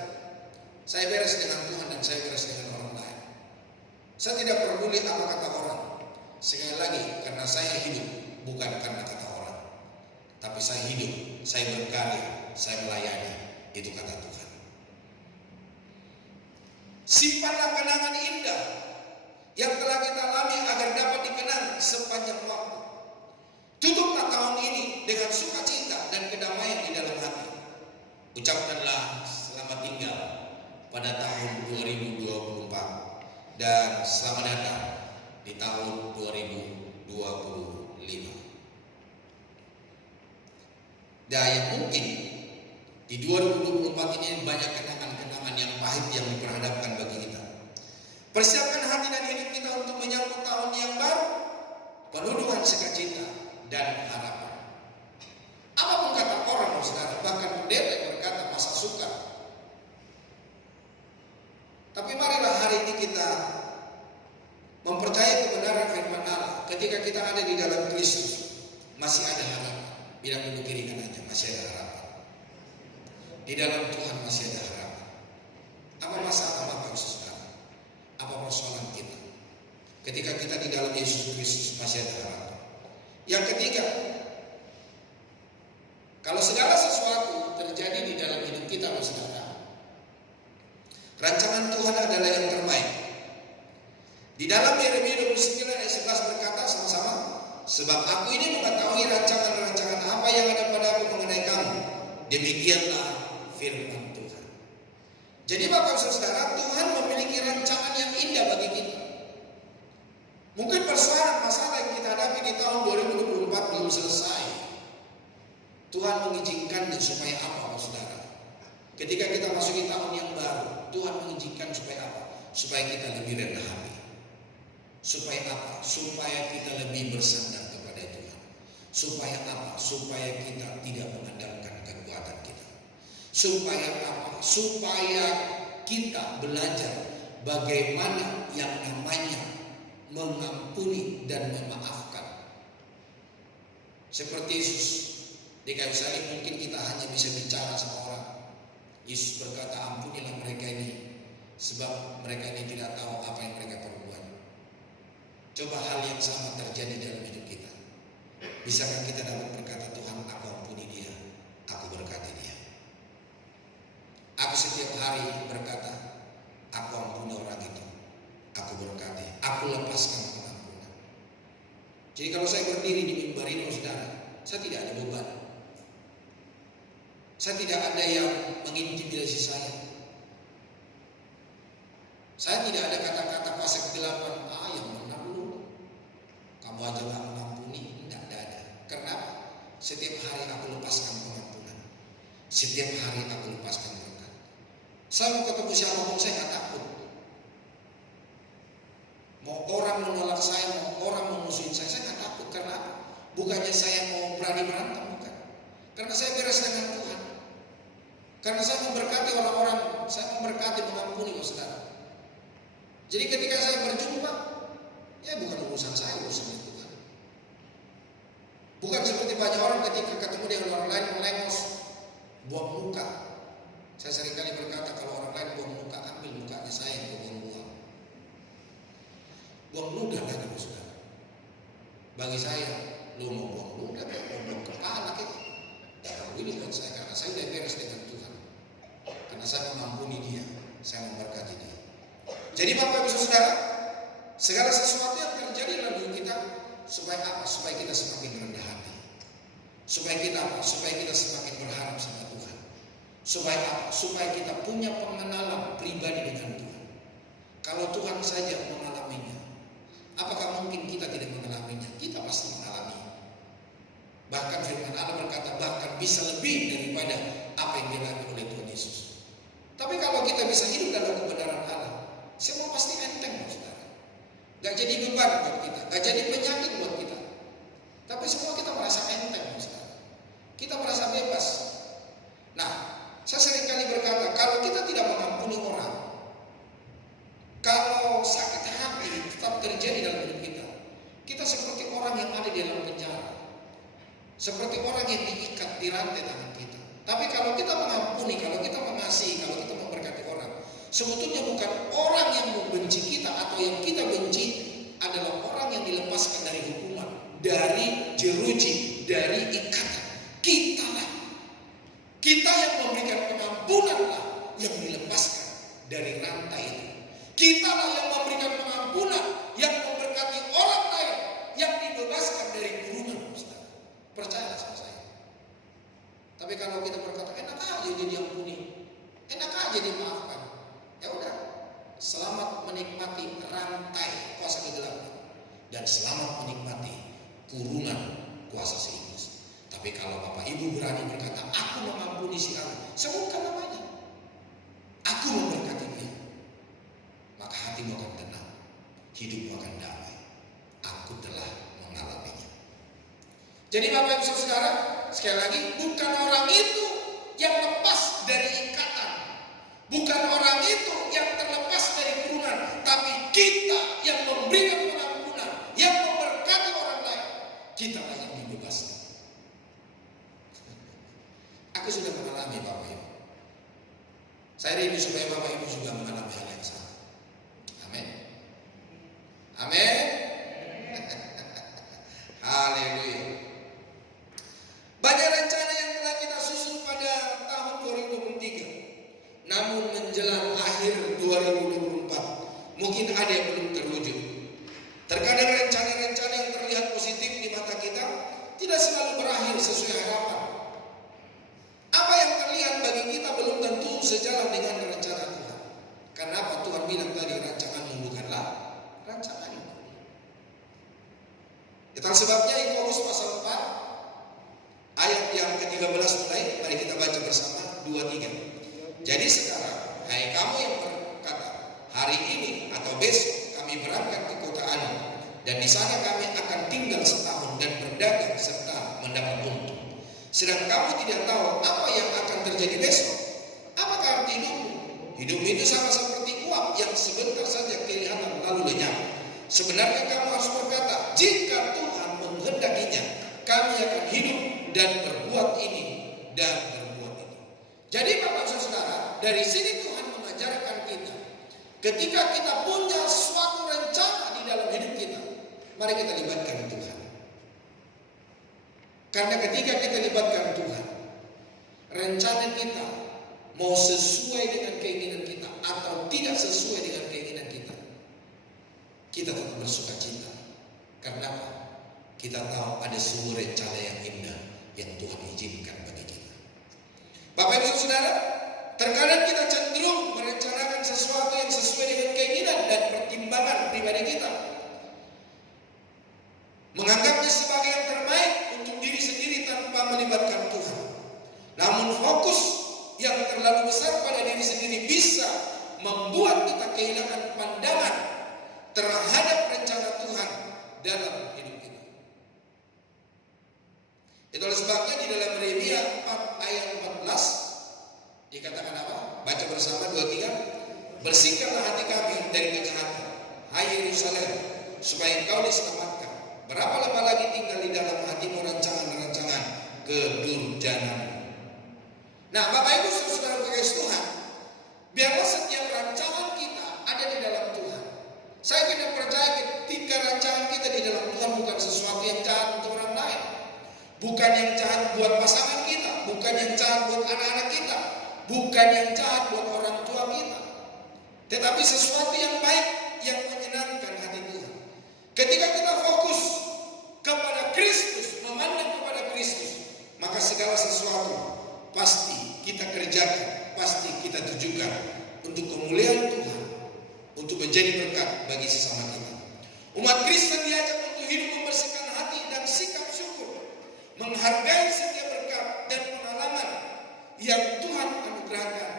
Saya beres dengan Tuhan dan saya beres dengan orang lain. Saya tidak peduli apa kata orang. Sekali lagi, karena saya hidup bukan karena kata orang, tapi saya hidup, saya berkarya, saya melayani. Itu kata Tuhan. Simpanlah kenangan indah yang telah kita alami agar dapat dikenang sepanjang waktu. Tutuplah tahun ini dengan sukacita dan kedamaian di dalam hati. Ucapkanlah selamat tinggal pada tahun 2024 dan selamat datang di tahun 2025. Dan yang mungkin di 2024 ini banyak kenangan-kenangan yang pahit yang diperhadapkan bagi kita. Persiapkan hati dan hidup kita untuk menyambut tahun yang baru, penuh dengan sukacita dan harapan. Apapun kata orang, saudara, bahkan pendeta yang berkata masa sukar. Tapi marilah hari ini kita mempercayai kebenaran firman Allah. Ketika kita ada di dalam Kristus, masih ada harapan. Bila dulu kiri kanannya masih ada harapan. Di dalam Tuhan masih ada harapan. Apa masalah Bapak Saudara? Ketika kita di dalam Yesus Kristus masih ada harapan. Yang ketiga, kalau segala sesuatu terjadi di dalam hidup kita, saudara, rancangan Tuhan adalah yang terbaik. Di dalam Yeremia 29 ayat 11 berkata sama-sama, sebab aku ini mengetahui rancangan-rancangan apa yang ada padaku mengenai kamu. Demikianlah firman Tuhan. Jadi Bapak Saudara, Tuhan memiliki rancangan yang indah bagi kita. Mungkin persoalan masalah yang kita hadapi di tahun 2024 belum selesai. Tuhan mengizinkannya supaya apa, Bapak Saudara? Ketika kita masuki tahun yang baru, Tuhan mengizinkan supaya apa? Supaya kita lebih rendah hati. Supaya apa? Supaya kita lebih bersandar kepada Tuhan. Supaya apa? Supaya kita tidak mengandalkan kekuatan kita. Supaya apa? Supaya kita belajar bagaimana yang namanya mengampuni dan memaafkan. Seperti Yesus di kayu salib, mungkin kita hanya bisa bicara sama orang. Yesus berkata, ampunilah mereka ini, sebab mereka ini tidak tahu apa yang mereka perbuat. Coba hal yang sama terjadi dalam hidup kita. Bisakah kita dapat berkata, Tuhan, aku ampuni dia, aku berkati dia. Aku setiap hari berkata, aku ampuni orang itu, aku berkati, aku lepaskan pengampunan. Jadi kalau saya berdiri di mimbar ini, saudara, saya tidak ada beban. Saya tidak ada yang mengintimidasi saya. Saya tidak ada kata-kata kuasa kegelapan, yang benar lu, kamu aja gak mengampuni. Tidak ada. Kenapa? Setiap hari aku lepaskan pengampunan. Setiap hari aku lepaskan berkat. Saya mau ketemu siapapun, saya gak takut. Mau orang menolak saya, mau orang memusuhin saya gak takut. Karena apa? Bukannya saya mau berani berantem, bukan. Karena saya beres dengan Tuhan. Karena saya memberkati orang-orang, saya memberkati mengampuni, saudara. Jadi ketika saya berjumpa, ya bukan urusan saya, urusan Tuhan. Bukan seperti banyak orang ketika ketemu dengan orang lain melengos, buang muka. Saya seringkali berkata, kalau orang lain buang muka, ambil mukanya saya yang buang-buang. Buang ludah lagi, saudara. Bagi saya, lu mau buang ludah, mau buang kepala gitu. Ini buat saya, karena saya sudah beres dengan Tuhan. Karena saya mengampuni dia, saya memberkati dia. Jadi Bapak Ibu Saudara, segala sesuatu yang terjadi dalam hidup kita, supaya apa? Supaya kita semakin rendah hati. Supaya kita apa? Supaya kita semakin berharap sama Tuhan. Supaya apa? Supaya kita punya pengenalan pribadi dengan Tuhan. Kalau Tuhan saja mengalaminya, apakah mungkin kita tidak mengalaminya? Kita pasti mengalami. Bahkan firman Allah berkata, bahkan bisa lebih daripada apa yang dilakukan oleh Tuhan Yesus. Tapi kalau kita bisa hidup dalam kebenaran Allah, semua pasti enteng, saudara. Gak jadi beban buat kita, gak jadi penyakit buat kita. Tapi semua kita merasa enteng, saudara. Kita merasa bebas. Nah, saya seringkali berkata, kalau kita tidak mengampuni orang, kalau sakit hati tetap terjadi dalam hidup kita, kita seperti orang yang ada di dalam penjara. Seperti orang yang diikat di rantai tangan kita. Tapi kalau kita mengampuni, kalau kita mengasihi, kalau kita memberkati orang, sebetulnya bukan orang yang membenci kita atau yang kita benci, adalah orang yang dilepaskan dari hukuman, dari jeruji, dari ikatan. Kita yang memberikan pengampunan lah yang dilepaskan dari rantai itu. Kita lah yang memberikan pengampunan, yang memberkati orang lain, yang dibebaskan dari kurungan. Percayalah sama saya. Tapi kalau kita berkata, enak aja dia diampuni, enak aja dimaafkan, ya udah, selamat menikmati rantai kuasa kegelapan dan selamat menikmati kurungan kuasa si iblis. Tapi kalau Bapak Ibu berani berkata, aku mengampuni si Allah, sebutkan namanya, aku memberkati dia, maka hatimu akan tenang, hidupmu akan damai. Aku telah mengalaminya. Jadi Bapak Ibu Saudara, sekali lagi, bukan orang itu yang lepas dari ikatan, bukan orang itu yang terlepas dari kurungan, tapi kita yang memberikan pengampunan, yang memberkati orang lain, kita lah yang dibebaskan. Aku sudah mengalami Bapak Ibu. Saya rindu supaya Bapak Ibu juga mengalami hal yang sama. Amin. Amin. mungkin ada yang belum terwujud. Terkadang rencana-rencana yang terlihat positif di mata kita tidak selalu berakhir sesuai harapan. Apa yang terlihat bagi kita belum tentu sejalan dengan rencana Tuhan. Karena apa? Tuhan bilang tadi, rancanganmu bukanlah rancanganku. Itulah sebabnya Yakobus pasal 4 ayat yang ke-13 mulai, mari kita baca bersama 2-3. Jadi sekarang, hai kamu yang berkata, hari ini atau besok kami berangkat ke kota Anu, dan di sana kami akan tinggal setahun dan berdagang serta mendapat untung. Sedang kamu tidak tahu apa yang akan terjadi besok. Apakah arti hidupmu? Hidup itu sama seperti uap yang sebentar saja kelihatan lalu lenyap. Sebenarnya kamu harus berkata, jika Tuhan menghendakinya, kami akan hidup dan berbuat ini dan berbuat itu. Jadi Bapak Saudara, dari sini Tuhan mengajarkan kita, ketika kita punya suatu rencana di dalam hidup kita, mari kita libatkan Tuhan. Karena ketika kita libatkan Tuhan, rencana kita mau sesuai dengan keinginan kita atau tidak sesuai dengan keinginan kita, kita tetap bersuka cita. Karena apa? Kita tahu ada sebuah rencana yang indah yang Tuhan izinkan bagi kita. Bapak Ibu Saudara, terkadang kita cenderung merencanakan sesuatu yang sesuai dengan keinginan dan pertimbangan pribadi kita, menganggapnya sebagai yang terbaik untuk diri sendiri tanpa melibatkan Tuhan. Namun fokus yang terlalu besar pada diri sendiri bisa membuat kita kehilangan pandangan terhadap rencana Tuhan dalam hidup kita. Itulah sebabnya di dalam Yeremia 4 ayat 14 dikatakan apa? Baca bersama 2-3. Bersihkanlah hati kami dari kejahatan, hai Yerusalem, supaya engkau diselamatkan. Berapa lama lagi tinggal di dalam hatimu rancangan-rancangan kedurjanamu. Nah, Bapak Ibu Saudara kekasih Tuhan, biarlah setiap rancangan kita ada di dalam Tuhan. Saya tidak percaya ketika rancangan kita di dalam Tuhan bukan sesuatu yang jahat untuk orang lain, bukan yang jahat buat pasangan kita, bukan yang jahat buat anak-anak kita, bukan yang jahat buat orang tua kita, tetapi sesuatu yang baik yang menyenangkan hati Tuhan. Ketika kita fokus kepada Kristus, memandang kepada Kristus, maka segala sesuatu pasti kita kerjakan, pasti kita tujukan untuk kemuliaan Tuhan, untuk menjadi berkat bagi sesama kita. Umat Kristen diajak untuk hidup membersihkan hati dan sikap syukur, menghargai setiap berkat dan pengalaman yang Tuhan anugerahkan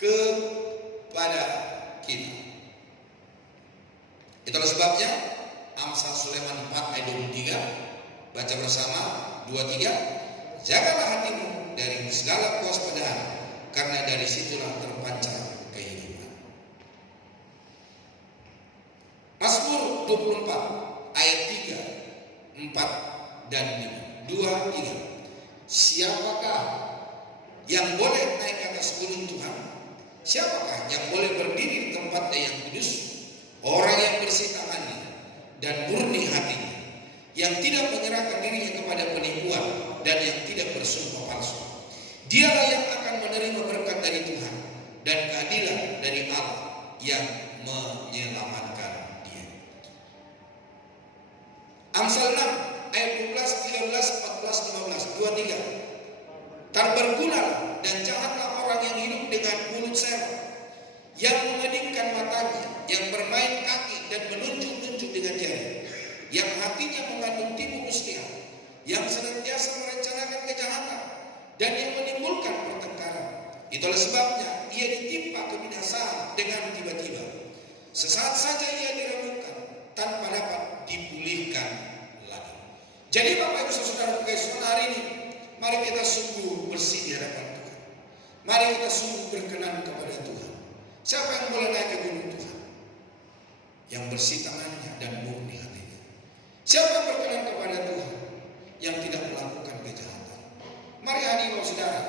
kepada kita. Itulah sebabnya Amsal Sulaiman 4 ayat 23, baca bersama 2-3. Jagalah hatimu dari segala kewaspadaan, karena dari situlah terpancar kehidupan. Mazmur 24 ayat 3, 4 dan 5. 2-3. Siapakah yang boleh naik ke atas gunung Tuhan? Siapakah yang boleh berdiri di tempatnya yang kudus? Orang yang bersih tangannya dan murni hatinya, yang tidak menyerahkan dirinya kepada penipuan dan yang tidak bersumpah palsu. Dialah yang akan menerima berkat dari Tuhan dan keadilan dari Allah yang menyelamatkan dia. Amsal 6 ayat 12, 13, 14, 15, 2-3. Tak berguna dan jahatlah orang yang hidup dengan mulut sewa, yang mengedipkan matanya, yang bermain kaki dan menunjuk-nunjuk dengan jari, yang hatinya mengandung tipu muslihat, yang senantiasa merencanakan kejahatan dan yang menimbulkan pertengkaran. Itulah sebabnya ia ditimpa kebinasaan dengan tiba-tiba. Sesaat saja ia diragukan tanpa dapat dipulihkan lagi. Jadi Bapak Ibu Saudara kekasih hari ini, mari kita sungguh bersih di hadapan Tuhan. Mari kita sungguh berkenan kepada Tuhan. Siapa yang boleh naik ke gunung Tuhan? Yang bersih tangannya dan murni hatinya. Siapa yang berkenan kepada Tuhan? Yang tidak melakukan kejahatan. Mari hari ini saudara,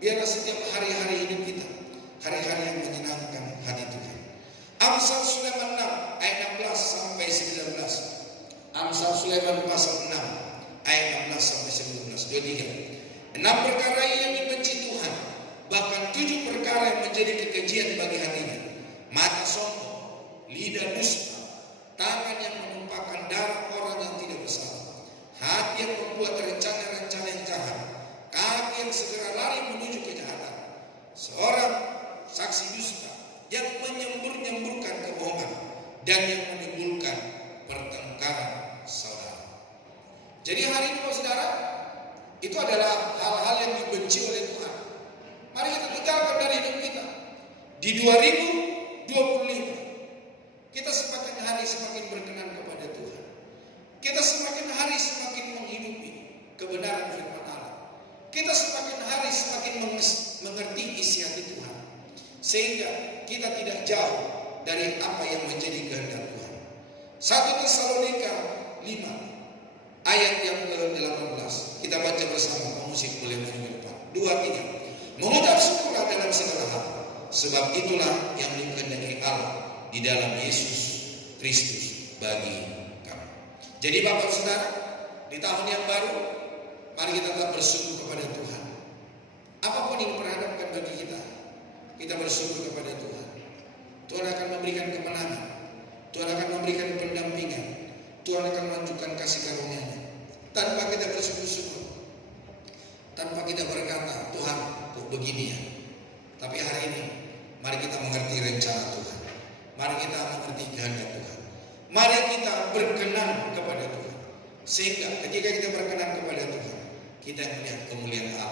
biarlah setiap hari-hari hidup kita hari-hari yang menyenangkan hati Tuhan. Amsal Sulaiman 6 ayat 16 sampai 19. Amsal Sulaiman pasal 6 ayat 16 sampai 19. 2-3. 6 perkara yang dibenci Tuhan, bahkan 7 perkara yang menjadi kekejian bagi hatinya. Mata sombong, lidah dusta, tangan yang menumpahkan darah orang yang tidak bersalah, hati yang membuat rencana-rencana yang jahat, kaki yang segera lari menuju kejahatan, seorang saksi dusta yang menyembur-nyemburkan kebohongan dan yang menimbulkan pertengkaran saudara. Jadi hari ini saudara, itu adalah hal-hal yang dibenci oleh Tuhan. Mari kita tinggalkan dari hidup kita. Di 2025 kita semakin hari semakin berkenan kepada Tuhan. Kita semakin hari semakin menghidupi kebenaran firman Allah. Kita semakin hari semakin mengerti isi hati Tuhan, sehingga kita tidak jauh dari apa yang menjadi kehendak Tuhan. 1 Tesalonika 5 ayat yang ke-18. Kita baca bersama, pemusik boleh maju ke depan. 2, 3. Mengucap syukurlah dalam segala hal, sebab itulah yang dikehendaki Allah di dalam Yesus Kristus bagi kami. Jadi Bapak Saudara, di tahun yang baru, mari kita tetap bersyukur kepada Tuhan. Apapun yang diperhadapkan bagi kita, kita bersyukur kepada Tuhan. Tuhan akan memberikan kemenangan, Tuhan akan memberikan pendampingan, Tuhan akan melanjutkan kasih karunia-Nya. Tanpa kita bersyukur-syukur, tanpa kita berkata, Tuhan kok begini ya. Tapi hari ini, mari kita mengerti rencana Tuhan. Mari kita mengerti kehendak Tuhan. Mari kita berkenan kepada Tuhan. Sehingga ketika kita berkenan kepada Tuhan, kita melihat kemuliaan Allah